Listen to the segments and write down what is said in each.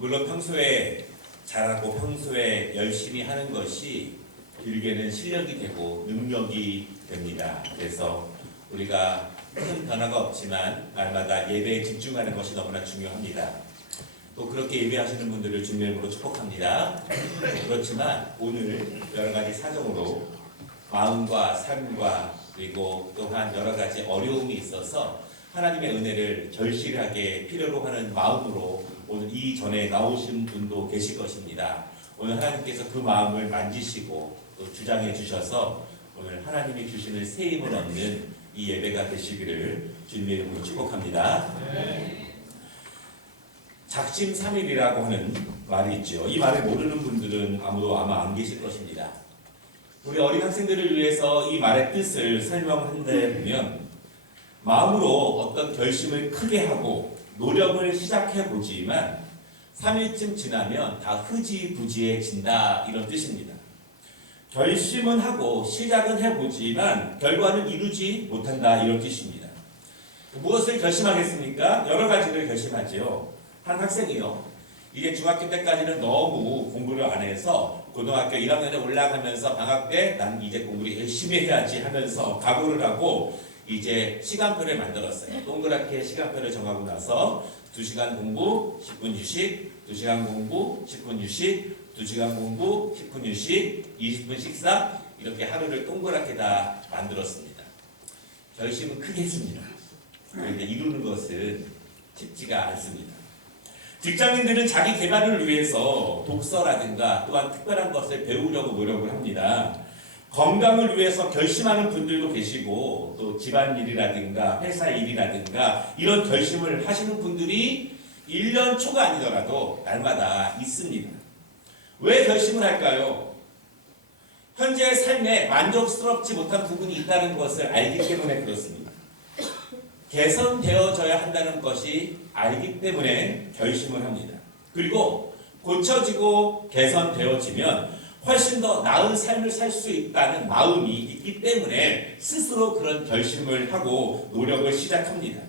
물론 평소에 잘하고 평소에 열심히 하는 것이 길게는 실력이 되고 능력이 됩니다. 그래서 우리가 큰 변화가 없지만 날마다 예배에 집중하는 것이 너무나 중요합니다. 또 그렇게 예배하시는 분들을 주님의 이름으로 축복합니다. 그렇지만 오늘 여러 가지 사정으로 마음과 삶과 그리고 또한 여러 가지 어려움이 있어서 하나님의 은혜를 절실하게 필요로 하는 마음으로 오늘 이 전에 나오신 분도 계실 것입니다. 오늘 하나님께서 그 마음을 만지시고 또 주장해 주셔서 오늘 하나님이 주시는 새 힘을 얻는 이 예배가 되시기를 주님의 이름으로 축복합니다. 작심삼일이라고 하는 말이 있죠. 이 말을 모르는 분들은 아무도 아마 안 계실 것입니다. 우리 어린 학생들을 위해서 이 말의 뜻을 설명한데 보면 마음으로 어떤 결심을 크게 하고 노력을 시작해 보지만 3일쯤 지나면 다 흐지부지해진다 이런 뜻입니다. 결심은 하고 시작은 해보지만 결과는 이루지 못한다 이런 뜻입니다. 무엇을 결심하겠습니까? 여러 가지를 결심하지요. 한 학생이요. 이게 중학교 때까지는 너무 공부를 안 해서 고등학교 1학년에 올라가면서 방학 때 난 이제 공부를 열심히 해야지 하면서 각오를 하고 이제 시간표를 만들었어요. 동그랗게 시간표를 정하고 나서 2시간 공부, 10분 휴식, 2시간 공부, 10분 휴식, 2시간 공부, 10분 휴식, 20분 식사 이렇게 하루를 동그랗게 다 만들었습니다. 결심은 크게 했습니다. 그런데 이루는 것은 쉽지가 않습니다. 직장인들은 자기 개발을 위해서 독서라든가 또한 특별한 것을 배우려고 노력을 합니다. 건강을 위해서 결심하는 분들도 계시고 또 집안일이라든가 회사 일이라든가 이런 결심을 하시는 분들이 1년 초가 아니더라도 날마다 있습니다. 왜 결심을 할까요? 현재의 삶에 만족스럽지 못한 부분이 있다는 것을 알기 때문에 그렇습니다. 개선되어져야 한다는 것이 알기 때문에 결심을 합니다. 그리고 고쳐지고 개선되어지면 훨씬 더 나은 삶을 살 수 있다는 마음이 있기 때문에 스스로 그런 결심을 하고 노력을 시작합니다.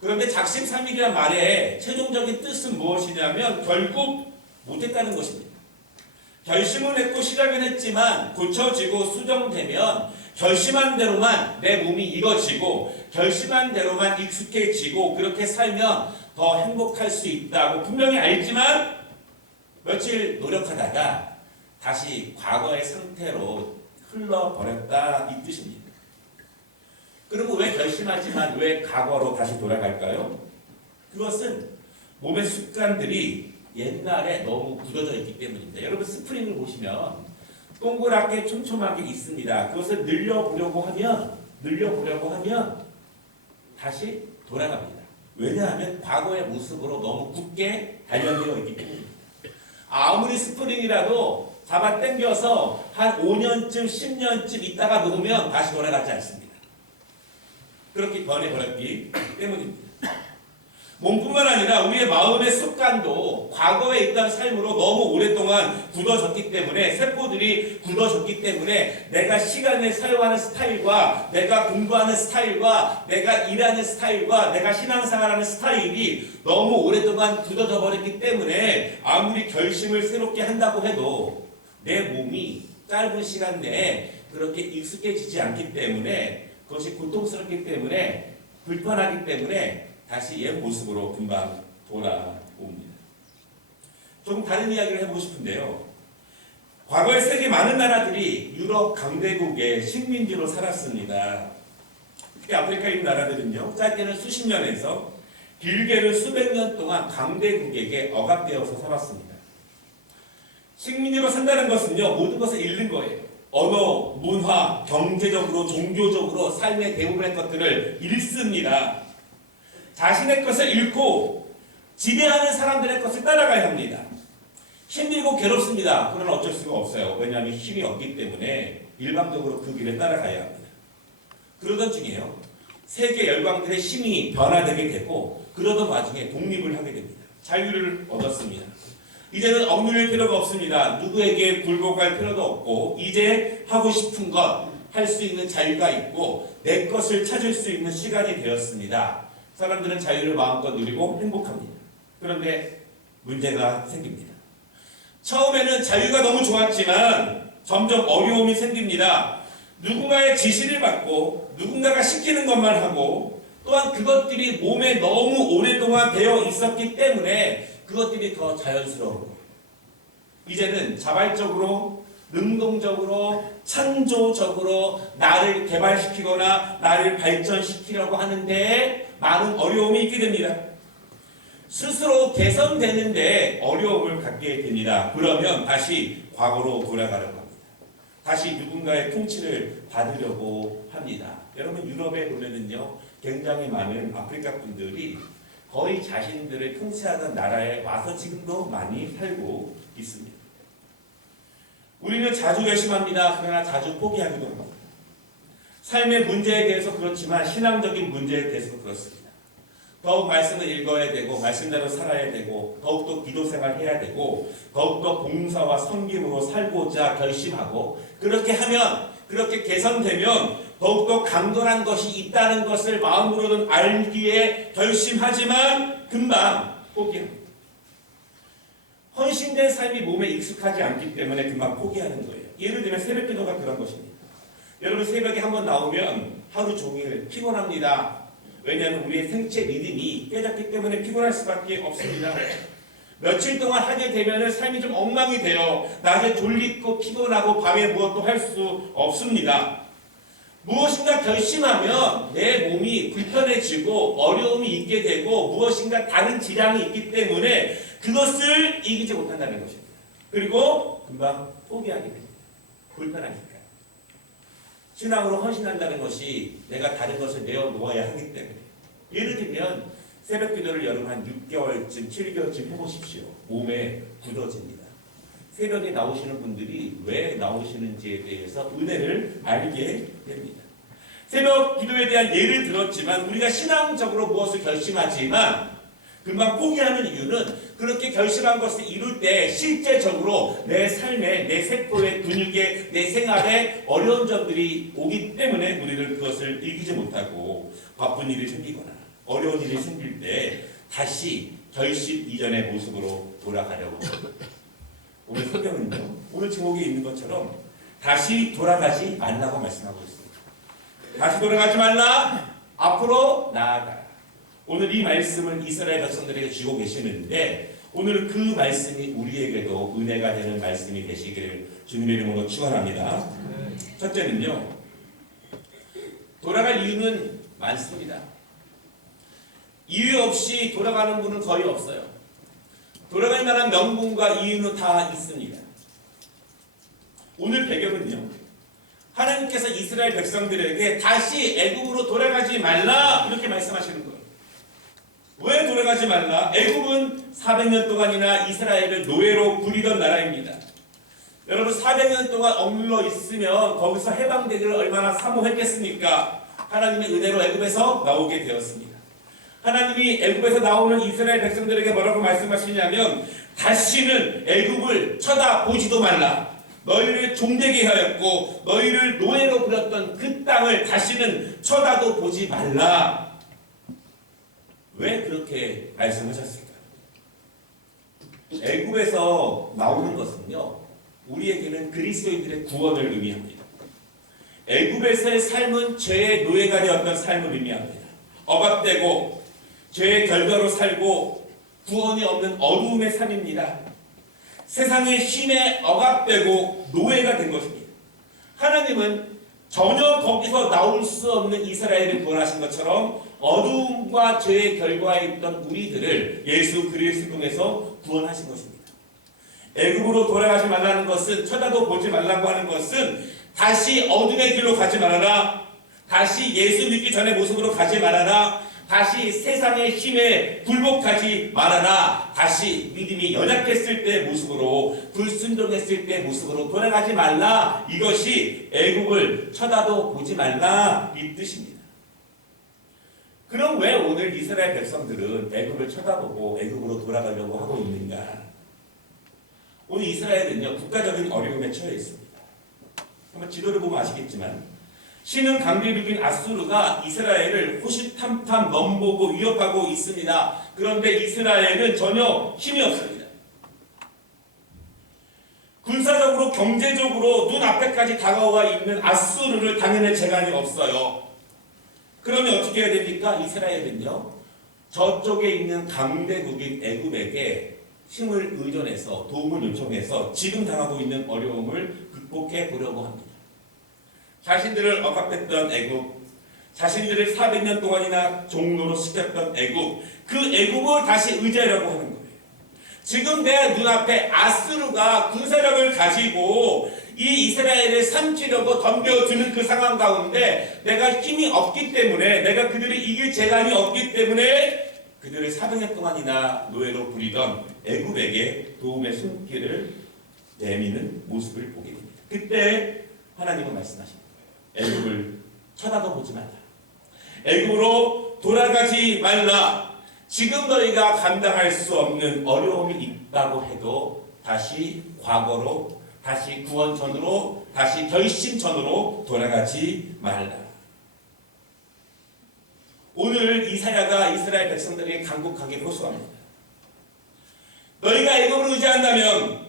그런데 작심삼일이란 말의 최종적인 뜻은 무엇이냐면 결국 못했다는 것입니다. 결심은 했고 시작은 했지만 고쳐지고 수정되면 결심한 대로만 내 몸이 익어지고 결심한 대로만 익숙해지고 그렇게 살면 더 행복할 수 있다고 분명히 알지만 며칠 노력하다가 다시 과거의 상태로 흘러버렸다 이 뜻입니다. 그리고 왜 결심하지만 왜 과거로 다시 돌아갈까요? 그것은 몸의 습관들이 옛날에 너무 굳어져 있기 때문입니다. 여러분 스프링을 보시면 동그랗게 촘촘하게 있습니다. 그것을 늘려보려고 하면 다시 돌아갑니다. 왜냐하면 과거의 모습으로 너무 굳게 단련되어 있기 때문입니다. 아무리 스프링이라도 잡아 당겨서 한 5년쯤 10년쯤 있다가 놓으면 다시 돌아가지 않습니다. 그렇게 변해버렸기 때문입니다. 몸뿐만 아니라 우리의 마음의 습관도 과거에 있던 삶으로 너무 오랫동안 굳어졌기 때문에 세포들이 굳어졌기 때문에 내가 시간을 사용하는 스타일과 내가 공부하는 스타일과 내가 일하는 스타일과 내가 신앙생활하는 스타일이 너무 오랫동안 굳어져 버렸기 때문에 아무리 결심을 새롭게 한다고 해도 내 몸이 짧은 시간 내에 그렇게 익숙해지지 않기 때문에 그것이 고통스럽기 때문에 불편하기 때문에 다시 옛 모습으로 금방 돌아옵니다. 조금 다른 이야기를 해보고 싶은데요. 과거에 세계 많은 나라들이 유럽 강대국의 식민지로 살았습니다. 특히 아프리카에 있는 나라들은요. 짧게는 수십 년에서 길게는 수백 년 동안 강대국에게 억압되어서 살았습니다. 식민지로 산다는 것은요. 모든 것을 잃는 거예요. 언어, 문화, 경제적으로, 종교적으로 삶의 대부분의 것들을 잃습니다. 자신의 것을 잃고 지배하는 사람들의 것을 따라가야 합니다. 힘들고 괴롭습니다. 그러나 어쩔 수가 없어요. 왜냐하면 힘이 없기 때문에 일방적으로 그 길을 따라가야 합니다. 그러던 중에요. 세계 열강들의 힘이 변화되게 되고 그러던 와중에 독립을 하게 됩니다. 자유를 얻었습니다. 이제는 억눌릴 필요가 없습니다. 누구에게 굴복할 필요도 없고 이제 하고 싶은 것 할 수 있는 자유가 있고 내 것을 찾을 수 있는 시간이 되었습니다. 사람들은 자유를 마음껏 누리고 행복합니다. 그런데 문제가 생깁니다. 처음에는 자유가 너무 좋았지만 점점 어려움이 생깁니다. 누군가의 지시를 받고 누군가가 시키는 것만 하고 또한 그것들이 몸에 너무 오랫동안 배어 있었기 때문에 그것들이 더 자연스러운 거예요. 이제는 자발적으로 능동적으로 창조적으로 나를 개발시키거나 나를 발전시키려고 하는데 많은 어려움이 있게 됩니다. 스스로 개선되는데 어려움을 갖게 됩니다. 그러면 다시 과거로 돌아가려고 합니다. 다시 누군가의 통치를 받으려고 합니다. 여러분 유럽에 보면은요 굉장히 많은 아프리카 분들이 거의 자신들을 통치하던 나라에 와서 지금도 많이 살고 있습니다. 우리는 자주 결심합니다. 그러나 자주 포기하기도 합니다. 삶의 문제에 대해서 그렇지만 신앙적인 문제에 대해서도 그렇습니다. 더욱 말씀을 읽어야 되고 말씀대로 살아야 되고 더욱더 기도 생활해야 되고 더욱더 봉사와 섬김으로 살고자 결심하고 그렇게 하면 그렇게 개선되면 더욱더 강건한 것이 있다는 것을 마음으로는 알기에 결심하지만 금방 포기합니다. 헌신된 삶이 몸에 익숙하지 않기 때문에 금방 포기하는 거예요. 예를 들면 새벽 기도가 그런 것입니다. 여러분 새벽에 한번 나오면 하루 종일 피곤합니다. 왜냐하면 우리의 생체 리듬이 깨졌기 때문에 피곤할 수밖에 없습니다. 며칠 동안 하게 되면 삶이 좀 엉망이 돼요. 낮에 졸리고 피곤하고 밤에 무엇도 할 수 없습니다. 무엇인가 결심하면 내 몸이 불편해지고 어려움이 있게 되고 무엇인가 다른 지장이 있기 때문에 그것을 이기지 못한다는 것입니다. 그리고 금방 포기하게 됩니다. 불편하니까. 신앙으로 헌신한다는 것이 내가 다른 것을 내어놓아야 하기 때문에 예를 들면 새벽 기도를 여러분 한 6개월쯤 7개월쯤 해보십시오. 몸에 굳어집니다. 새벽에 나오시는 분들이 왜 나오시는지에 대해서 은혜를 알게 됩니다. 새벽 기도에 대한 예를 들었지만 우리가 신앙적으로 무엇을 결심하지만 금방 포기하는 이유는 그렇게 결심한 것을 이룰 때 실제적으로 내 삶에 내 세포에 근육에 내 생활에 어려운 점들이 오기 때문에 우리는 그것을 이기지 못하고 바쁜 일이 생기거나 어려운 일이 생길 때 다시 결심 이전의 모습으로 돌아가려고 합니다. 오늘 성경은요 오늘 제목에 있는 것처럼 다시 돌아가지 말라고 말씀하고 있습니다. 다시 돌아가지 말라 앞으로 나아가라. 오늘 이 말씀을 이스라엘 백성들에게 주고 계시는데 오늘 그 말씀이 우리에게도 은혜가 되는 말씀이 되시기를 주님의 이름으로 축원합니다. 첫째는요. 돌아갈 이유는 많습니다. 이유 없이 돌아가는 분은 거의 없어요. 돌아갈 만한 명분과 이유는 다 있습니다. 오늘 배경은요. 하나님께서 이스라엘 백성들에게 다시 애굽으로 돌아가지 말라 이렇게 말씀하시는 거예요. 왜 돌아가지 말라? 애굽은 400년 동안이나 이스라엘을 노예로 부리던 나라입니다. 여러분 400년 동안 억눌러 있으면 거기서 해방되기를 얼마나 사모했겠습니까? 하나님의 은혜로 애굽에서 나오게 되었습니다. 하나님이 애굽에서 나오는 이스라엘 백성들에게 뭐라고 말씀하시냐면 다시는 애굽을 쳐다보지도 말라. 너희를 종되게 하였고 너희를 노예로 부렸던 그 땅을 다시는 쳐다도 보지 말라. 왜 그렇게 말씀하셨을까요? 애굽에서 나오는 것은요. 우리에게는 그리스도인들의 구원을 의미합니다. 애굽에서의 삶은 죄의 노예가 되었던 삶을 의미합니다. 억압되고 죄의 결과로 살고 구원이 없는 어두움의 삶입니다. 세상의 힘에 억압되고 노예가 된 것입니다. 하나님은 전혀 거기서 나올 수 없는 이스라엘을 구원하신 것처럼 어두움과 죄의 결과에 있던 우리들을 예수 그리스도 통해서 구원하신 것입니다. 애굽으로 돌아가지 말라는 것은 쳐다도 보지 말라고 하는 것은 다시 어둠의 길로 가지 말아라. 다시 예수 믿기 전의 모습으로 가지 말아라. 다시 세상의 힘에 굴복하지 말아라. 다시 믿음이 연약했을 때의 모습으로 불순종했을 때의 모습으로 돌아가지 말라. 이것이 애굽을 쳐다도 보지 말라 이 뜻입니다. 그럼 왜 오늘 이스라엘 백성들은 애굽을 쳐다보고 애굽으로 돌아가려고 하고 있는가? 오늘 이스라엘은요 국가적인 어려움에 처해 있습니다. 한번 지도를 보면 아시겠지만 신은 강대국인 아수르가 이스라엘을 호시탐탐 넘보고 위협하고 있습니다. 그런데 이스라엘은 전혀 힘이 없습니다. 경제적으로 눈앞에까지 다가와 있는 아수르를 당해낼 재간이 없어요. 그러면 어떻게 해야 됩니까? 이스라엘은요, 저쪽에 있는 강대국인 애굽에게 힘을 의존해서 도움을 요청해서 지금 당하고 있는 어려움을 극복해 보려고 합니다. 자신들을 억압했던 애굽, 자신들을 400년 동안이나 종로로 시켰던 애굽, 그 애굽을 다시 의지하려고 하는 거예요. 지금 내 눈앞에 아수르가 군사력을 가지고 이 이스라엘을 삼키려고 덤벼드는 그 상황 가운데 내가 힘이 없기 때문에, 내가 그들을 이길 재간이 없기 때문에 그들을 400년 동안이나 노예로 부리던 애굽에게 도움의 손길을 내미는 모습을 보게 됩니다. 그때 하나님은 말씀하신 거예요. 애굽을 쳐다도 보지 말라. 애굽으로 돌아가지 말라. 지금 너희가 감당할 수 없는 어려움이 있다고 해도 다시 과거로, 다시 구원전으로, 다시 결심전으로 돌아가지 말라. 오늘 이사야가 이스라엘 백성들에게 간곡하게 호소합니다. 너희가 애굽을 의지한다면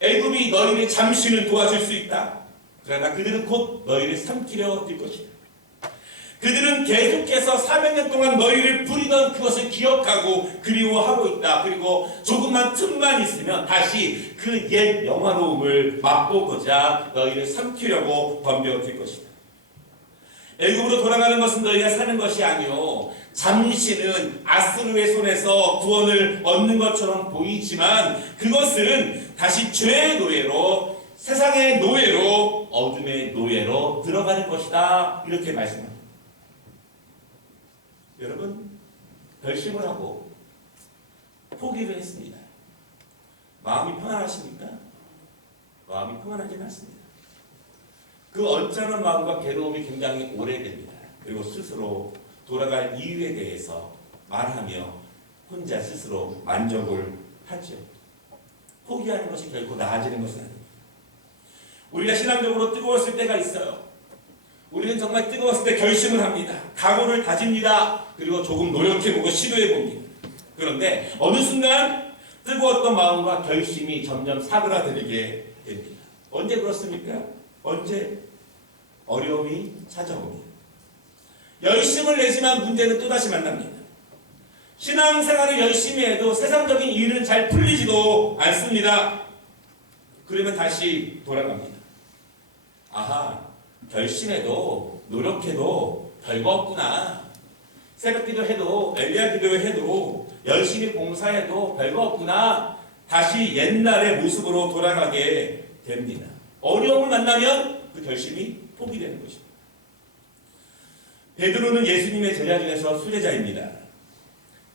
애굽이 너희를 잠시는 도와줄 수 있다. 그러나 그들은 곧 너희를 삼키려 들 것이다. 그들은 계속해서 400년 동안 너희를 부리던 그것을 기억하고 그리워하고 있다. 그리고 조금만 틈만 있으면 다시 그 옛 영화로움을 맛보고자 너희를 삼키려고 덤벼들 것이다. 애굽으로 돌아가는 것은 너희가 사는 것이 아니요, 잠시는 아수르의 손에서 구원을 얻는 것처럼 보이지만 그것은 다시 죄의 노예로, 세상의 노예로, 어둠의 노예로 들어가는 것이다. 이렇게 말씀합니다. 여러분, 결심을 하고 포기를 했습니다. 마음이 평안하십니까? 마음이 평안하지는 않습니다. 그 언짢은 마음과 괴로움이 굉장히 오래됩니다. 그리고 스스로 돌아갈 이유에 대해서 말하며 혼자 스스로 만족을 하죠. 포기하는 것이 결코 나아지는 것은 아닙니다. 우리가 신앙적으로 뜨거웠을 때가 있어요. 우리는 정말 뜨거웠을 때 결심을 합니다. 각오를 다집니다. 그리고 조금 노력해보고 시도해봅니다. 그런데 어느 순간 뜨거웠던 마음과 결심이 점점 사그라들게 됩니다. 언제 그렇습니까? 언제? 어려움이 찾아옵니다. 열심을 내지만 문제는 또다시 만납니다. 신앙생활을 열심히 해도 세상적인 일은 잘 풀리지도 않습니다. 그러면 다시 돌아갑니다. 아하, 결심해도 노력해도 별거 없구나. 새벽기도 해도 엘리야 기도해도 열심히 봉사해도 별거 없구나. 다시 옛날의 모습으로 돌아가게 됩니다. 어려움을 만나면 그 결심이 포기되는 것입니다. 베드로는 예수님의 제자 중에서 수제자입니다.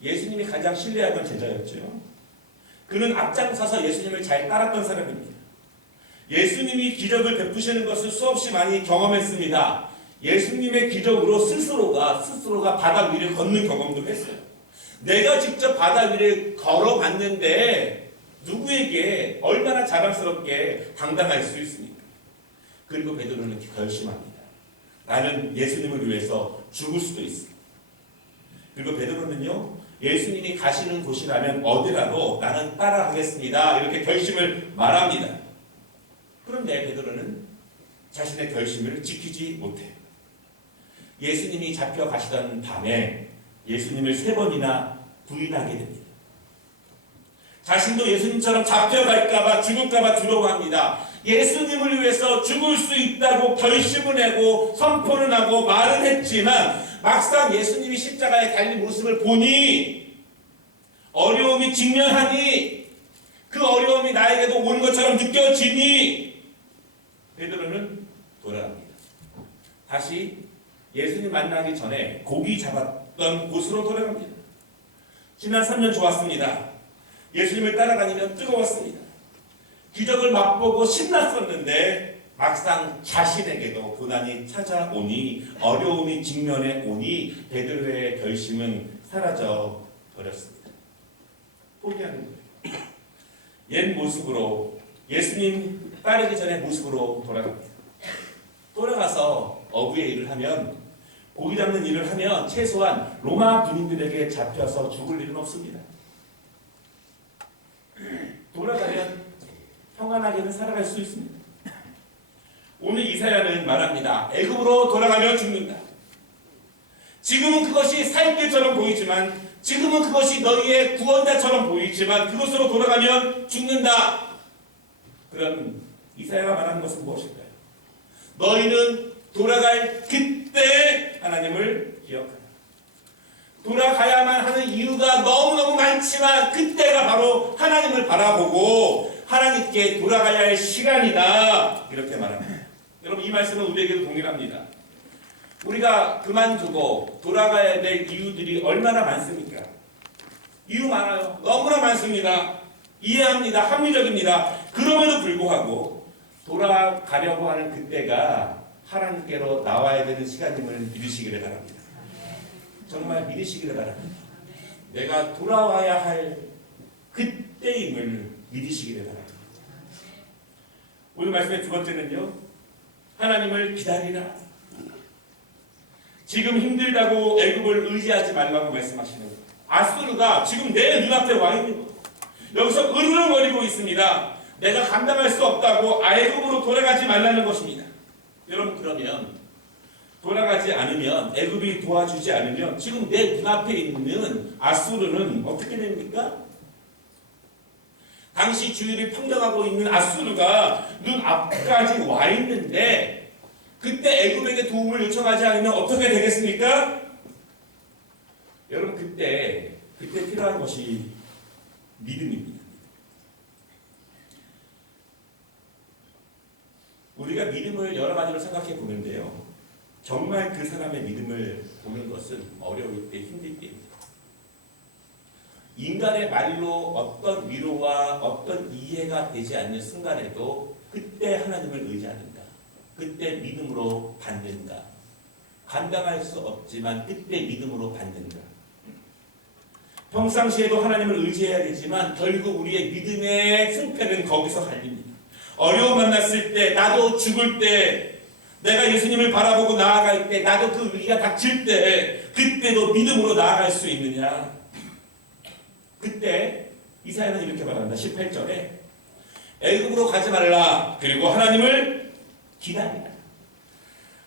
예수님이 가장 신뢰하던 제자였죠. 그는 앞장서서 예수님을 잘 따랐던 사람입니다. 예수님이 기적을 베푸시는 것을 수없이 많이 경험했습니다. 예수님의 기적으로 스스로가 바다 위를 걷는 경험도 했어요. 내가 직접 바다 위를 걸어봤는데 누구에게 얼마나 자랑스럽게 당당할 수 있습니까? 그리고 베드로는 결심합니다. 나는 예수님을 위해서 죽을 수도 있습니다. 그리고 베드로는요, 예수님이 가시는 곳이라면 어디라도 나는 따라가겠습니다. 이렇게 결심을 말합니다. 그런데 베드로는 자신의 결심을 지키지 못해요. 예수님이 잡혀가시던 밤에 예수님을 3번이나 부인하게 됩니다. 자신도 예수님처럼 잡혀갈까봐, 죽을까봐 두려워합니다. 예수님을 위해서 죽을 수 있다고 결심을 하고 선포를 하고 말은 했지만 막상 예수님이 십자가에 달린 모습을 보니, 어려움이 직면하니, 그 어려움이 나에게도 오는 것처럼 느껴지니 베드로는 돌아갑니다. 다시 예수님 만나기 전에 고기 잡았던 곳으로 돌아갑니다. 지난 3년 좋았습니다. 예수님을 따라다니면 뜨거웠습니다. 기적을 맛보고 신났었는데 막상 자신에게도 고난이 찾아오니, 어려움이 직면해 오니 베드로의 결심은 사라져 버렸습니다. 포기하는 거예요. 옛 모습으로, 예수님 따르기 전의 모습으로 돌아갑니다. 돌아가서 어부의 일을 하면, 고기 잡는 일을 하면 최소한 로마 군인들에게 잡혀서 죽을 일은 없습니다. 돌아가면 평안한 편하게는 살아갈 수 있습니다. 오늘 이사야는 말합니다. 애굽으로 돌아가면 죽는다. 지금은 그것이 살 길처럼 보이지만, 지금은 그것이 너희의 구원자처럼 보이지만 그것으로 돌아가면 죽는다. 그럼 이사야가 말하는 것은 무엇일까요? 너희는 돌아갈 그때 하나님을 기억하라. 돌아가야만 하는 이유가 너무너무 많지만 그때가 바로 하나님을 바라보고 하나님께 돌아가야 할 시간이다. 이렇게 말합니다. 여러분, 이 말씀은 우리에게도 동일합니다. 우리가 그만두고 돌아가야 될 이유들이 얼마나 많습니까? 이유 많아요. 너무나 많습니다. 이해합니다. 합리적입니다. 그럼에도 불구하고 돌아가려고 하는 그때가 하나님께로 나와야 되는 시간임을 믿으시기를 바랍니다. 정말 믿으시기를 바랍니다. 내가 돌아와야 할 그때임을 믿으시기를 바랍니다. 오늘 말씀의 두 번째는요, 하나님을 기다리라. 지금 힘들다고 애굽을 의지하지 말라고 말씀하시는 거예요. 아수르가 지금 내 눈앞에 와 있는 거예요. 여기서 으르렁거리고 있습니다. 내가 감당할 수 없다고 애굽으로 돌아가지 말라는 것입니다. 여러분, 그러면 돌아가지 않으면, 애굽이 도와주지 않으면 지금 내 눈앞에 있는 아수르는 어떻게 됩니까? 당시 주위를 평정하고 있는 아수르가 눈앞까지 와 있는데 그때 애굽에게 도움을 요청하지 않으면 어떻게 되겠습니까? 여러분, 그때 필요한 것이 믿음입니다. 우리가 믿음을 여러 가지로 생각해 보는데요, 정말 그 사람의 믿음을 보는 것은 어려울 때, 힘들 때입니다. 인간의 말로 어떤 위로와 어떤 이해가 되지 않는 순간에도 그때 하나님을 의지하는가, 그때 믿음으로 받는가, 감당할 수 없지만 그때 믿음으로 받는가. 평상시에도 하나님을 의지해야 되지만 결국 우리의 믿음의 승패는 거기서 갈립니다. 어려움 만났을 때, 나도 죽을 때, 내가 예수님을 바라보고 나아갈 때, 나도 그 위기가 닥칠 때, 그때도 믿음으로 나아갈 수 있느냐. 그때 이사야는 이렇게 말합니다. 18절에 애굽으로 가지 말라. 그리고 하나님을 기다리라.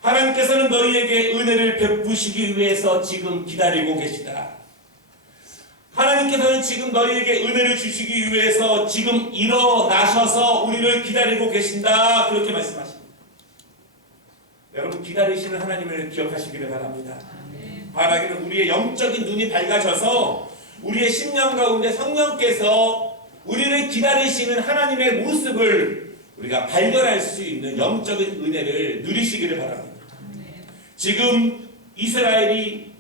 하나님께서는 너희에게 은혜를 베푸시기 위해서 지금 기다리고 계시다. 하나님께서는 지금 너희에게 은혜를 주시기 위해서 지금 일어나셔서 우리를 기다리고 계신다. 그렇게 말씀하십니다. 여러분, 기다리시는 하나님을 기억하시기를 바랍니다. 바라기는 우리의 영적인 눈이 밝아져서 우리의 심령 가운데 성령께서 우리를 기다리시는 하나님의 모습을 우리가 발견할 수 있는 영적인 은혜를 누리시기를 바랍니다. 지금 이스라엘이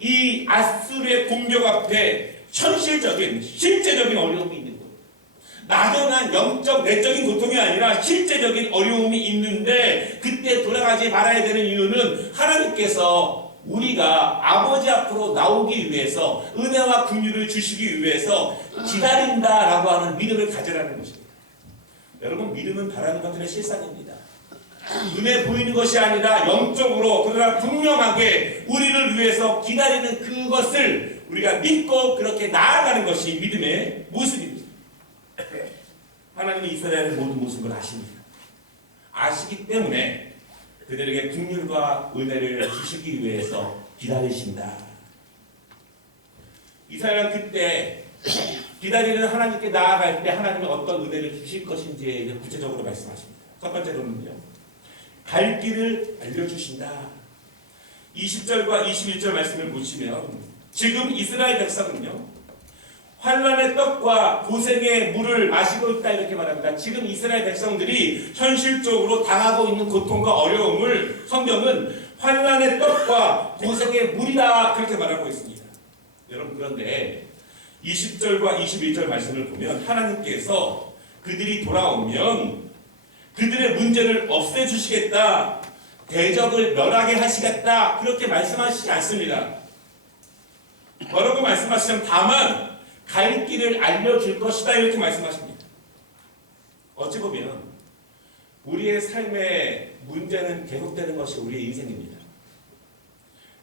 이 아수르의 공격 앞에 현실적인, 실제적인 어려움이 있는 거예요. 막연한 영적, 내적인 고통이 아니라 실제적인 어려움이 있는데 그때 돌아가지 말아야 되는 이유는 하나님께서 우리가 아버지 앞으로 나오기 위해서 은혜와 긍휼을 주시기 위해서 기다린다라고 하는 믿음을 가지라는 것입니다. 여러분, 믿음은 바라는 것들의 실상입니다. 눈에 보이는 것이 아니라 영적으로, 그러나 분명하게 우리를 위해서 기다리는 그것을 우리가 믿고 그렇게 나아가는 것이 믿음의 모습입니다. 하나님은 이스라엘의 모든 모습을 아십니다. 아시기 때문에 그들에게 긍휼과 은혜를 주시기 위해서 기다리신다. 이스라엘은 그때 기다리는 하나님께 나아갈 때 하나님은 어떤 은혜를 주실 것인지에 구체적으로 말씀하십니다. 첫 번째로는요, 갈 길을 알려주신다. 20절과 21절 말씀을 보시면 지금 이스라엘 백성은요, 환난의 떡과 고생의 물을 마시고 있다 이렇게 말합니다. 지금 이스라엘 백성들이 현실적으로 당하고 있는 고통과 어려움을 성경은 환난의 떡과 고생의 물이다 그렇게 말하고 있습니다. 여러분, 그런데 20절과 21절 말씀을 보면 하나님께서 그들이 돌아오면 그들의 문제를 없애주시겠다, 대적을 멸하게 하시겠다 그렇게 말씀하시지 않습니다. 뭐라고 말씀하시면 다만 갈 길을 알려줄 것이다 이렇게 말씀하십니다. 어찌 보면 우리의 삶의 문제는 계속되는 것이 우리의 인생입니다.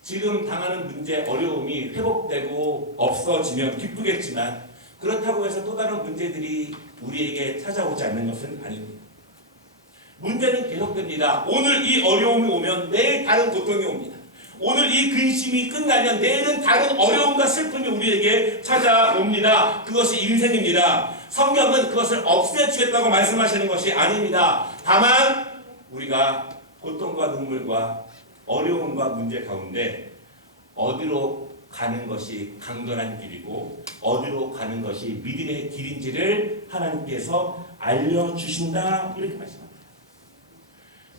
지금 당하는 문제, 어려움이 회복되고 없어지면 기쁘겠지만 그렇다고 해서 또 다른 문제들이 우리에게 찾아오지 않는 것은 아닙니다. 문제는 계속됩니다. 오늘 이 어려움이 오면 내일 다른 고통이 옵니다. 오늘 이 근심이 끝나면 내일은 다른 어려움과 슬픔이 우리에게 찾아옵니다. 그것이 인생입니다. 성경은 그것을 없애주겠다고 말씀하시는 것이 아닙니다. 다만 우리가 고통과 눈물과 어려움과 문제 가운데 어디로 가는 것이 강건한 길이고 어디로 가는 것이 믿음의 길인지를 하나님께서 알려주신다, 이렇게 말씀합니다.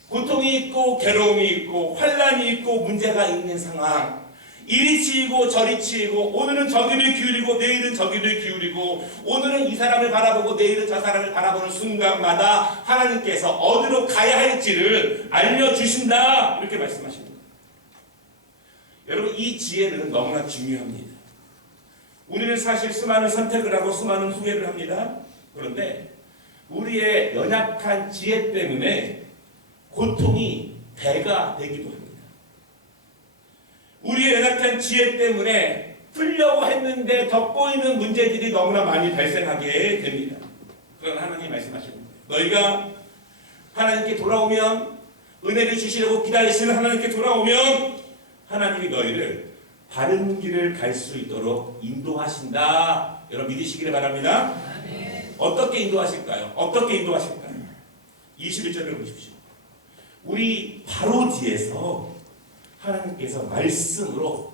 고통이 있고 괴로움이 있고 환난이 있고 문제가 있는 상황, 이리 치이고 저리 치이고, 오늘은 저기를 기울이고 내일은 저기를 기울이고, 오늘은 이 사람을 바라보고 내일은 저 사람을 바라보는 순간마다 하나님께서 어디로 가야 할지를 알려주신다, 이렇게 말씀하십니다. 여러분, 이 지혜는 너무나 중요합니다. 우리는 사실 수많은 선택을 하고 수많은 후회를 합니다. 그런데 우리의 연약한 지혜 때문에 고통이 배가 되기도 합니다. 우리의 연약한 지혜 때문에 풀려고 했는데 덮고 있는 문제들이 너무나 많이 발생하게 됩니다. 그러나 하나님이 말씀하시는 거예요. 너희가 하나님께 돌아오면, 은혜를 주시려고 기다리시는 하나님께 돌아오면 하나님이 너희를 바른 길을 갈 수 있도록 인도하신다. 여러분 믿으시기를 바랍니다. 어떻게 인도하실까요? 어떻게 인도하실까요? 21절을 보십시오. 우리 바로 뒤에서 하나님께서 말씀으로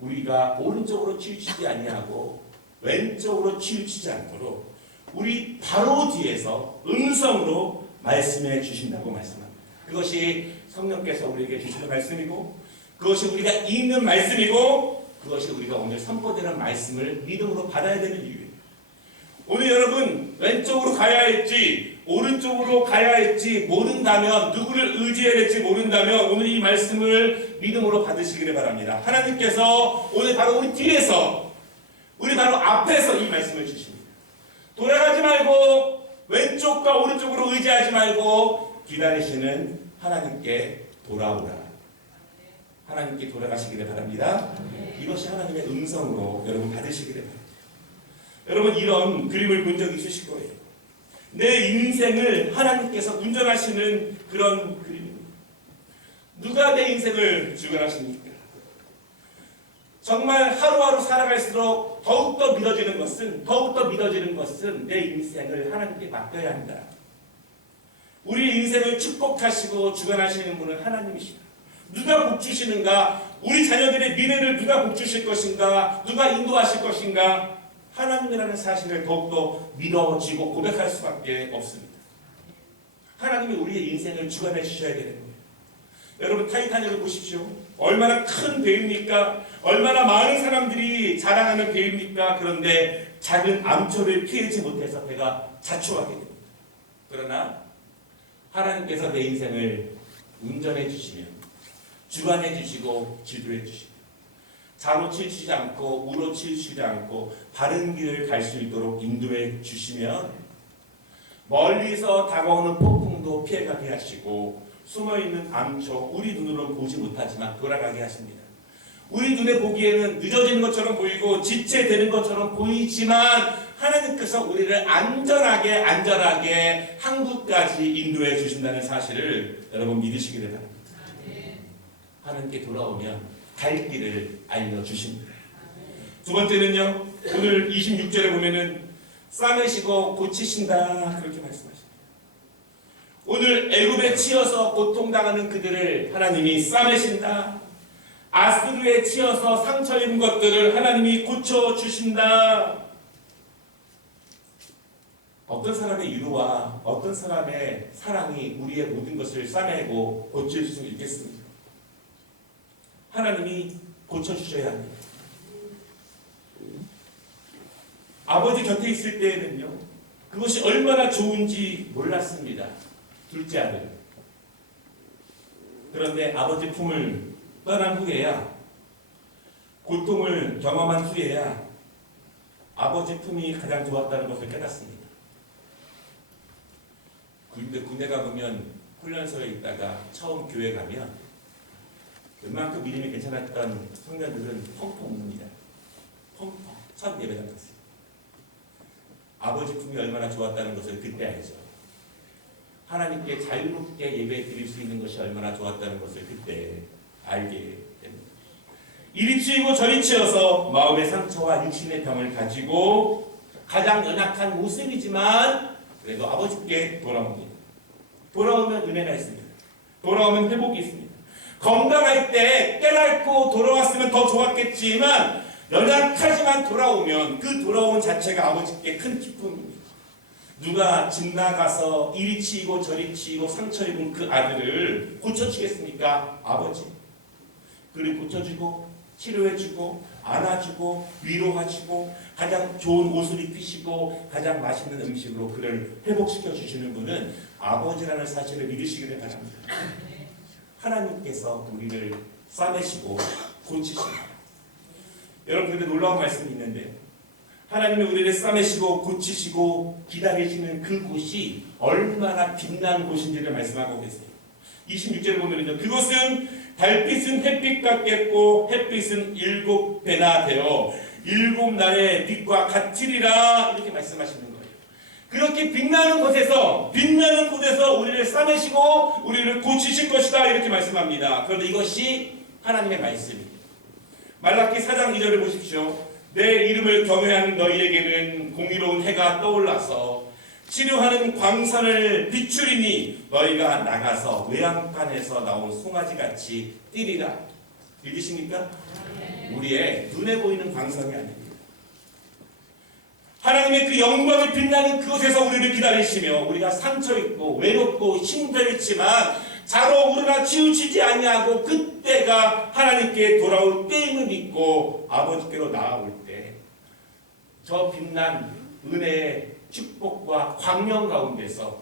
우리가 오른쪽으로 치우치지 아니하고 왼쪽으로 치우치지 않도록 우리 바로 뒤에서 음성으로 말씀해 주신다고 말씀합니다. 그것이 성령께서 우리에게 주시는 말씀이고, 그것이 우리가 읽는 말씀이고, 그것이 우리가 오늘 선포되는 말씀을 믿음으로 받아야 되는 이유예요. 오늘 여러분 왼쪽으로 가야 할지 오른쪽으로 가야 할지 모른다면, 누구를 의지해야 될지 모른다면 오늘 이 말씀을 믿음으로 받으시기를 바랍니다. 하나님께서 오늘 바로 우리 뒤에서, 우리 바로 앞에서 이 말씀을 주십니다. 돌아가지 말고 왼쪽과 오른쪽으로 의지하지 말고 기다리시는 하나님께 돌아오라. 하나님께 돌아가시기를 바랍니다. 이것이 하나님의 음성으로 여러분 받으시기를 바랍니다. 여러분 이런 그림을 본 적 있으실 거예요. 내 인생을 하나님께서 운전하시는 그런 그림입니다. 누가 내 인생을 주관하십니까? 정말 하루하루 살아갈수록 더욱더 믿어지는 것은 내 인생을 하나님께 맡겨야 한다. 우리 인생을 축복하시고 주관하시는 분은 하나님이시다. 누가 복 주시는가? 우리 자녀들의 미래를 누가 복 주실 것인가? 누가 인도하실 것인가? 하나님이라는 사실을 더욱더 믿어지고 고백할 수밖에 없습니다. 하나님이 우리의 인생을 주관해 주셔야 되는 거예요. 여러분 타이타닉을 보십시오. 얼마나 큰 배입니까? 얼마나 많은 사람들이 자랑하는 배입니까? 그런데 작은 암초를 피하지 못해서 배가 자초하게 됩니다. 그러나 하나님께서 내 인생을 운전해 주시면, 주관해 주시고 지도해 주시고, 좌로 치우치지 않고 우로 치우치지 않고 바른 길을 갈 수 있도록 인도해 주시면, 멀리서 다가오는 폭풍도 피해가게 하시고, 숨어있는 암초, 우리 눈으로는 보지 못하지만 돌아가게 하십니다. 우리 눈에 보기에는 늦어지는 것처럼 보이고 지체되는 것처럼 보이지만 하나님께서 우리를 안전하게 한국까지 인도해 주신다는 사실을 여러분 믿으시기를 바랍니다. 하나님께 돌아오면 갈 길을 알려주십니다. 두 번째는요, 오늘 26절에 보면은 싸매시고 고치신다, 그렇게 말씀하십니다. 오늘 애굽에 치여서 고통당하는 그들을 하나님이 싸매신다. 아스루에 치여서 상처 입은 것들을 하나님이 고쳐주신다. 어떤 사람의 위로와 어떤 사람의 사랑이 우리의 모든 것을 싸매고 고칠 수 있겠습니까? 하나님이 고쳐주셔야 합니다. 아버지 곁에 있을 때에는요, 그것이 얼마나 좋은지 몰랐습니다. 둘째 아들. 그런데 아버지 품을 떠난 후에야, 고통을 경험한 후에야 아버지 품이 가장 좋았다는 것을 깨닫습니다. 군대 가보면 훈련소에 있다가 처음 교회 가면 웬만큼 믿음이 괜찮았던 청년들은 펑펑 웁니다. 펑펑. 첫 예배당 갔어요. 아버지 품이 얼마나 좋았다는 것을 그때 알죠. 하나님께 자유롭게 예배 드릴 수 있는 것이 얼마나 좋았다는 것을 그때 알게 됩니다. 이리 치이고 저리 치여서 마음의 상처와 육신의 병을 가지고 가장 연약한 모습이지만 그래도 아버지께 돌아옵니다. 돌아오면 은혜가 있습니다. 돌아오면 회복이 있습니다. 건강할 때 깨닫고 돌아왔으면 더 좋았겠지만 연약하지만 돌아오면 그 돌아온 자체가 아버지께 큰 기쁨입니다. 누가 집 나가서 이리 치이고 저리 치이고 상처 입은 그 아들을 고쳐주겠습니까? 아버지. 그를 고쳐주고 치료해주고 안아주고 위로하시고 가장 좋은 옷을 입히시고 가장 맛있는 음식으로 그를 회복시켜 주시는 분은 아버지라는 사실을 믿으시기를 바랍니다. 하나님께서 우리를 싸매시고 고치십니다. 여러분, 근데 놀라운 말씀이 있는데 하나님이 우리를 싸매시고 고치시고 기다리시는 그곳이 얼마나 빛난 곳인지를 말씀하고 계세요. 26절을 보면요, 그곳은 달빛은 햇빛 같겠고 햇빛은 7배나 되어 7날의 빛과 같으리라, 이렇게 말씀하시는 거예요. 그렇게 빛나는 곳에서 우리를 싸매시고 우리를 고치실 것이다, 이렇게 말씀합니다. 그런데 이것이 하나님의 말씀입니다. 말라기 4장 2절을 보십시오. 내 이름을 경외하는 너희에게는 공의로운 해가 떠올라서 치료하는 광선을 비추리니 너희가 나가서 외양간에서 나온 송아지같이 뛰리라. 믿으십니까? 우리의 눈에 보이는 광선이 아닙니다. 하나님의 그 영광이 빛나는 그곳에서 우리를 기다리시며 우리가 상처 있고 외롭고 힘들지만 자로 오르나 치우치지 아니하고 그때가 하나님께 돌아올 때임을 믿고 아버지께로 나아올 때 저 빛난 은혜의 축복과 광명 가운데서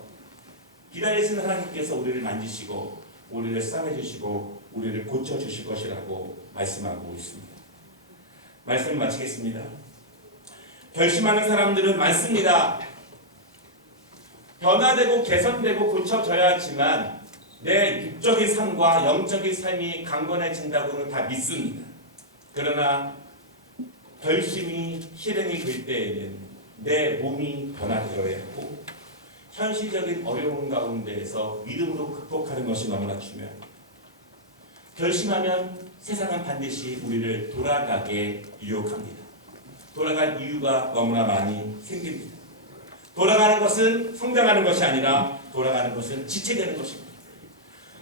기다리시는 하나님께서 우리를 만지시고 우리를 싸매주시고 우리를 고쳐주실 것이라고 말씀하고 있습니다. 말씀 마치겠습니다. 결심하는 사람들은 많습니다. 변화되고 개선되고 고쳐져야 하지만 내 육적인 삶과 영적인 삶이 강건해진다고는 다 믿습니다. 그러나 결심이 실행이 될 때에는 내 몸이 변화되어야 하고 현실적인 어려움 가운데에서 믿음으로 극복하는 것이 너무나 중요합니다. 결심하면 세상은 반드시 우리를 돌아가게 유혹합니다. 돌아갈 이유가 너무나 많이 생깁니다. 돌아가는 것은 성장하는 것이 아니라 돌아가는 것은 지체되는 것입니다.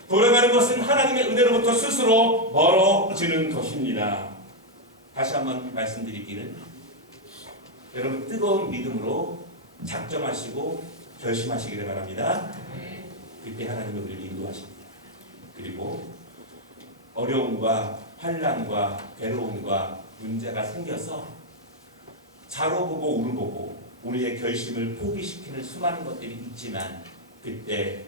돌아가는 것은 하나님의 은혜로부터 스스로 멀어지는 것입니다. 다시 한번 말씀드리기를, 여러분 뜨거운 믿음으로 작정하시고 결심하시기를 바랍니다. 그때 하나님은 우리를 인도하십니다. 그리고 어려움과 환난과 괴로움과 문제가 생겨서 자로 보고 우로 보고 우리의 결심을 포기시키는 수많은 것들이 있지만 그때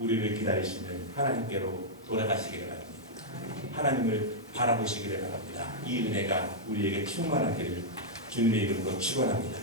우리를 기다리시는 하나님께로 돌아가시기를 바랍니다. 하나님을 바라보시기를 바랍니다. 이 은혜가 우리에게 충만하기를 주님의 이름으로 축원합니다.